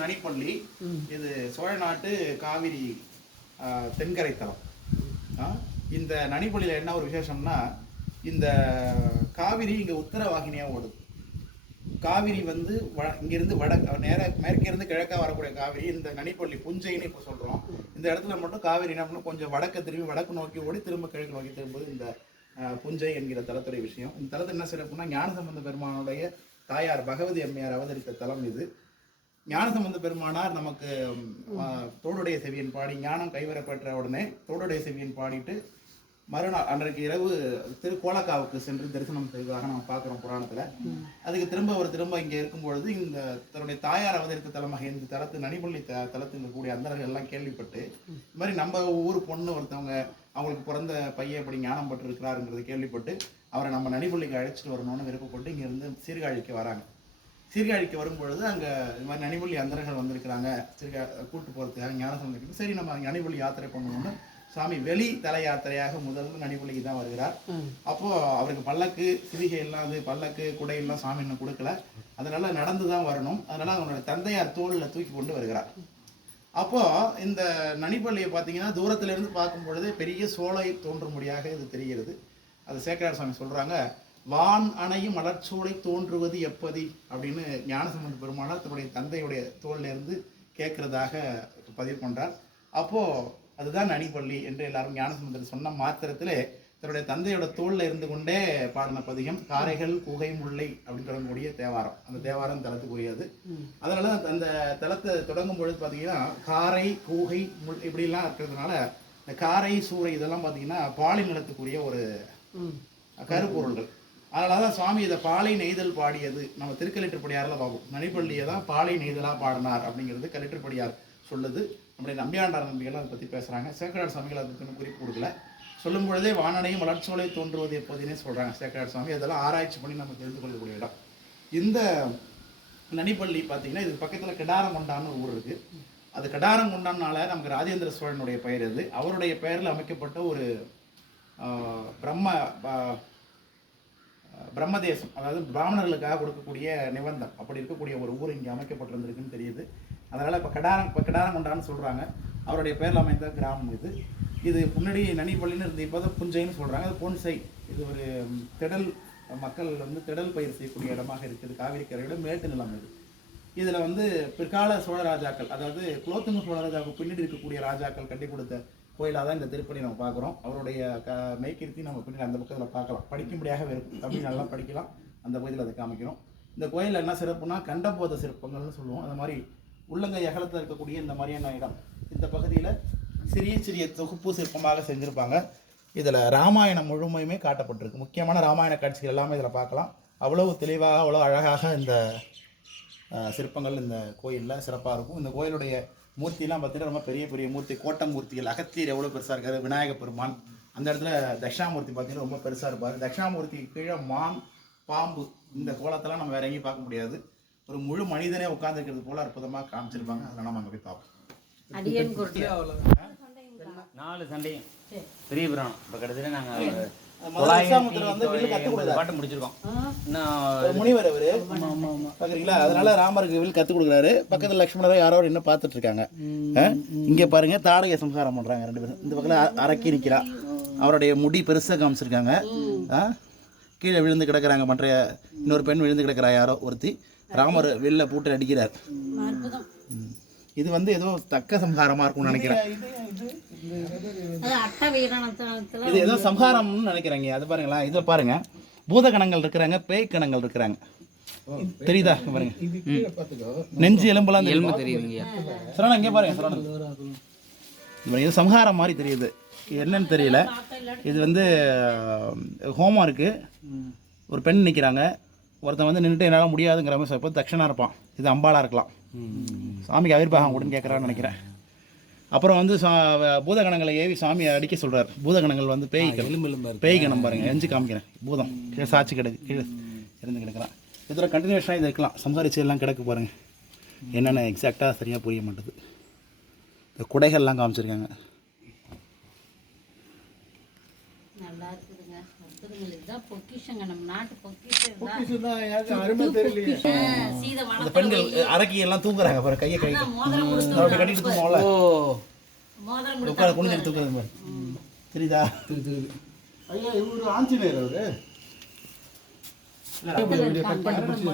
நனிப்பள்ளி. இது சோழ நாட்டு காவிரி தென்கரை தலம். இந்த நனிப்பள்ளியில் என்ன ஒரு விசேஷம்னா, இந்த காவிரி இங்கே உத்தரவாகினியாக ஓடுது. காவிரி வந்து இங்கிருந்து மேற்கிருந்து கிழக்காக வரக்கூடிய காவிரி இந்த நனிப்பள்ளி புஞ்சைன்னு இப்போ சொல்கிறோம். இந்த இடத்துல மட்டும் காவிரி என்ன பண்ணணும், கொஞ்சம் வடக்கு நோக்கி ஓடி திரும்ப கிழக்கு நோக்கி திரும்புவது இந்த புஞ்சை என்கிற தலத்துடைய விஷயம். இந்த தலத்தில் என்ன சிறப்புனா, ஞானசம்பந்த பெருமானுடைய தாயார் பகவதி அம்மையார் அவதரித்த தலம் இது. ஞானசம்பந்த பெருமானார் நமக்கு தோடுடைய செவியன் பாடி ஞானம் கைவரப்பெற்ற உடனே தோடுடைய செவியன் பாடிட்டு மறுநாள் அன்றைக்கு இரவு திருக்கோலக்காவுக்கு சென்று தரிசனம் செய்வதாக நம்ம பார்க்குறோம் புராணத்தில். அதுக்கு திரும்ப இங்கே இருக்கும்பொழுது இந்த தன்னுடைய தாயார் அவதரித்த தலமாக இந்த தலத்து நனிப்பள்ளி தலத்தில் கூடிய அந்தரர்கள் எல்லாம் கேள்விப்பட்டு, இந்த மாதிரி நம்ம ஊர் பொண்ணு ஒருத்தவங்க அவங்களுக்கு பிறந்த பையன் இப்படி ஞானம் பட்டு இருக்கிறாருங்கிறது கேள்விப்பட்டு அவரை நம்ம நனிப்பள்ளிக்கு அழைச்சிட்டு வரணும்னு விருப்பப்பட்டு இங்கேருந்து சீர்காழிக்கு வராங்க. சீர்காழிக்கு வரும்பொழுது அங்கே இது மாதிரி நனிப்பள்ளி அந்தரர்கள் வந்திருக்கிறாங்க கூட்டு போகிறதுக்காக ஞானசம்பந்தத்துக்கு. சரி, நம்ம நனிப்பள்ளி யாத்திரை பண்ணணும்னு சாமி வெளி தல யாத்திரையாக முதல்ல நனிப்பள்ளிக்கு தான் வருகிறார். அப்போ அவருக்கு பல்லக்கு சிவிகை எல்லாம் பல்லக்கு குடையெல்லாம் சாமி இன்னும் கொடுக்கல, அதனால நடந்து தான் வரணும். அதனால அவனோட தந்தையார் தோளில் தூக்கி கொண்டு வருகிறார். அப்போ இந்த நனிப்பள்ளியை பார்த்தீங்கன்னா தூரத்துல இருந்து பார்க்கும் பொழுது பெரிய சோலை தோன்றும்படியாக இது தெரிகிறது. அது சேக்கரார் சாமி சொல்றாங்க, வான் அணையும் மலர்ச்சோலை தோன்றுவது எப்பதி அப்படின்னு ஞானசம்பந்த பெருமானார் தன்னுடைய தந்தையுடைய தோளில் இருந்து கேட்கறதாக பதிவு பண்றார். அப்போ அதுதான் நனிப்பள்ளி என்று எல்லாரும் ஞானசம்பந்தர் சொன்ன மாத்திரத்திலே தன்னுடைய தந்தையோட தோளில் இருந்து கொண்டே பாடின பதிகம் காரைகள் கூகை முல்லை அப்படின்னு தொடங்கக்கூடிய தேவாரம். அந்த தேவாரம் தலத்துக்குரியது. அதனால அந்த தலத்தை தொடங்கும் பொழுது பார்த்தீங்கன்னா காரை கூகை முல் இப்படிலாம் இருக்கிறதுனால இந்த காரை சூறை இதெல்லாம் பார்த்தீங்கன்னா பாலை நிலத்துக்குரிய ஒரு கருப்பொருள்கள். அதனால தான் சுவாமி இதை பாலை நெய்தல் பாடியது நம்ம திருக்கலிற்றுப்படியாரில் பார்ப்போம். நனிப்பள்ளியை தான் பாலை நெய்தலாக பாடினார் அப்படிங்கிறது கலிற்றுப்படியார் சொல்லுது. நம்முடைய நம்பியாண்டார் நம்பிகள் அதை பற்றி பேசுகிறாங்க. சேக்கரார் சுவாமிகள் அதை பற்றி குறிப்பு கொடுக்கல. சொல்லும் பொழுதே வானடையும் வளர்ச்சோலை தோன்றுவது எப்போதுன்னே சொல்கிறாங்க சேக்கரார் சுவாமி. அதெல்லாம் ஆராய்ச்சி பண்ணி நம்ம தெரிந்து கொள்ளக்கூடிய இடம். இந்த நனிப்பள்ளி பார்த்தீங்கன்னா இதுக்கு பக்கத்தில் கிடாரங்கொண்டான்னு ஒரு ஊர் இருக்குது. அது கிடாரங்கொண்டான்னால நமக்கு ராஜேந்திர சோழனுடைய பெயர் அது. அவருடைய பெயரில் அமைக்கப்பட்ட ஒரு பிரம்மதேசம், அதாவது பிராமணர்களுக்காக கொடுக்கக்கூடிய நிபந்தம் அப்படி இருக்கக்கூடிய ஒரு ஊர் இங்கே அமைக்கப்பட்டிருந்திருக்குன்னு தெரியுது. அதனால் இப்போ கிடாரங்கொண்டான்னு சொல்கிறாங்க. அவருடைய பேரில் அமைந்த கிராமம் இது. இது முன்னாடி நனிப்பள்ளின்னு இருந்து இப்போ தான் புஞ்சைன்னு சொல்கிறாங்க. அது பொன்சை. இது ஒரு திடல் மக்கள் திடல் பயிர் செய்யக்கூடிய இடமாக இருக்குது. காவிரி கரையோட மேட்டு நிலம் இது. இதில் பிற்கால சோழ ராஜாக்கள், அதாவது குலோத்துங்க சோழ ராஜாவுக்கு பின்னாடி இருக்கக்கூடிய ராஜாக்கள் கட்டி கொடுத்த கோயிலாக தான் இந்த திருப்பணி நம்ம பார்க்குறோம். அவருடைய மெய்கீர்த்தி நம்ம பின்னாடி அந்த பக்கத்தில் பார்க்கலாம். படிக்கும்படியாக இருக்கும், தமிழ் நல்லா படிக்கலாம். அந்த பகுதியில் அதை காமிக்கிறோம். இந்த கோயிலில் என்ன சிறப்புனா கண்டபோத சிற்பங்கள்னு சொல்லுவோம். அந்த மாதிரி உள்ளங்கை அகலத்தில் இருக்கக்கூடிய இந்த மாதிரியான இடம். இந்த பகுதியில் சிறிய தொகுப்பு சிற்பமாக செஞ்சுருப்பாங்க. இதில் ராமாயணம் முழுமையுமே காட்டப்பட்டிருக்கு. முக்கியமான ராமாயண காட்சிகள் எல்லாமே இதில் பார்க்கலாம். அவ்வளவு தெளிவாக அவ்வளோ அழகாக இந்த சிற்பங்கள் இந்த கோயிலில் சிறப்பாக இருக்கும். இந்த கோயிலுடைய மூர்த்திலாம் பார்த்தீங்கன்னா ரொம்ப பெரிய மூர்த்தி, கோட்டை மூர்த்திகள். அகத்தியர் எவ்வளோ பெருசாக இருக்காரு, விநாயக பெருமான். அந்த இடத்துல தட்சிணாமூர்த்தி பார்த்தீங்கன்னா ரொம்ப பெருசாக இருப்பார். தட்சிணாமூர்த்தி கீழே மான், பாம்பு, இந்த கோலத்தெல்லாம் நம்ம வேற எங்கேயும் பார்க்க முடியாது. ஒரு முழு மனிதனே உட்கார்ந்துருக்கிறது போல அற்புதமாக காமிச்சிருப்பாங்க. அதெல்லாம் நம்ம போய் பார்ப்போம். 4 சண்டையும் பெரிய புராணம் இப்போ கிட்டத்தட்ட நாங்கள் பாட்டு முடிச்சிருக்கோம். முனிவர் அவரு பாக்குறீங்களா? அதனால ராமருக்கு வில் கத்துக் கொடுக்குறாரு. பக்கத்துல லட்சுமணரை யாரோ இன்னும் பார்த்துட்டு இருக்காங்க. இங்க பாருங்க, தாடகை சம்சாரம் பண்றாங்க 2 பேரும். இந்த பக்கத்துல அரக்கி நிக்கிறா, அவருடைய முடி பெருசா காமிச்சிருக்காங்க. கீழே விழுந்து கிடக்குறாங்க. மற்ற இன்னொரு பெண் விழுந்து கிடக்குறா, யாரோ ஒருத்தி. ராமர் வில்ல போட்டு அடிக்கிறார். இது ஏதோ தக்க சம்ஹாரமா இருக்கும்னு நினைக்கிறேன். இது ஏதோ சம்ஹாரம்னு நினைக்கிறேங்க. அது பாருங்களா, இதை பாருங்க, பூதகணங்கள் இருக்கிறாங்க, பேய் கணங்கள் இருக்கிறாங்க. தெரியுதா? பாருங்க, நெஞ்சு எலும்பெல்லாம் தெரியுதுங்க. சரவணன் இங்கே பாருங்க, சரவணன் இது சம்ஹாரம் மாதிரி தெரியுது. என்னன்னு தெரியல. இது ஹோமம் இருக்கு. ஒரு பெண் நிற்கிறாங்க. ஒருத்தன் நின்றுட்டு என்னால் முடியாதுங்கிற மாதிரி இப்போ தட்சணாக இருப்பான். இது அம்பாலாக இருக்கலாம். சாமிக்கு ஆவிர்வாகம் கூடன்னு கேட்குறான்னு நினைக்கிறேன். அப்புறம் பூதகணங்களை ஏவி சாமியை அடிக்க சொல்கிறார். பூதகணங்கள் பேய் கணம் பாருங்கள், எஞ்சி காமிக்கிறேன். பூதம் கீழே சாட்சி கீழே இருந்து கிடக்கிறான். இதில் கண்டினியூஷனாக இது இருக்கலாம். சம்சாரிச்சு எல்லாம் கிடக்கு பாருங்கள். என்னென்ன எக்ஸாக்டாக சரியாக புரிய மாட்டேது. இந்த குடைகள்லாம் காமிச்சிருக்காங்க. இதுங்களுக்கு தான் பொக்கிஷங்க, நம்ம நாட்டு பொக்கிஷம் தான். பொக்கிஷம் தான், யாருக்கும் அருமை தெரியலையே. சீதை அந்த வனத்துல பெண்கள் போய் அரக்கி எல்லாம் தூங்குறாங்க பாரு, கையை கை அதான் மோதிரம் கொடுத்து அப்படி கட்டிட்டு தூங்குவோம்ல, மோதிரம் உட்கார கொடுத்து குனிஞ்சு தூங்குறது பாரு. தெரியுதா? தெரியுது. ஐயா இவரு ஆஞ்சநேயர் அவரு. இருக்காங்க. கட் பண்ணி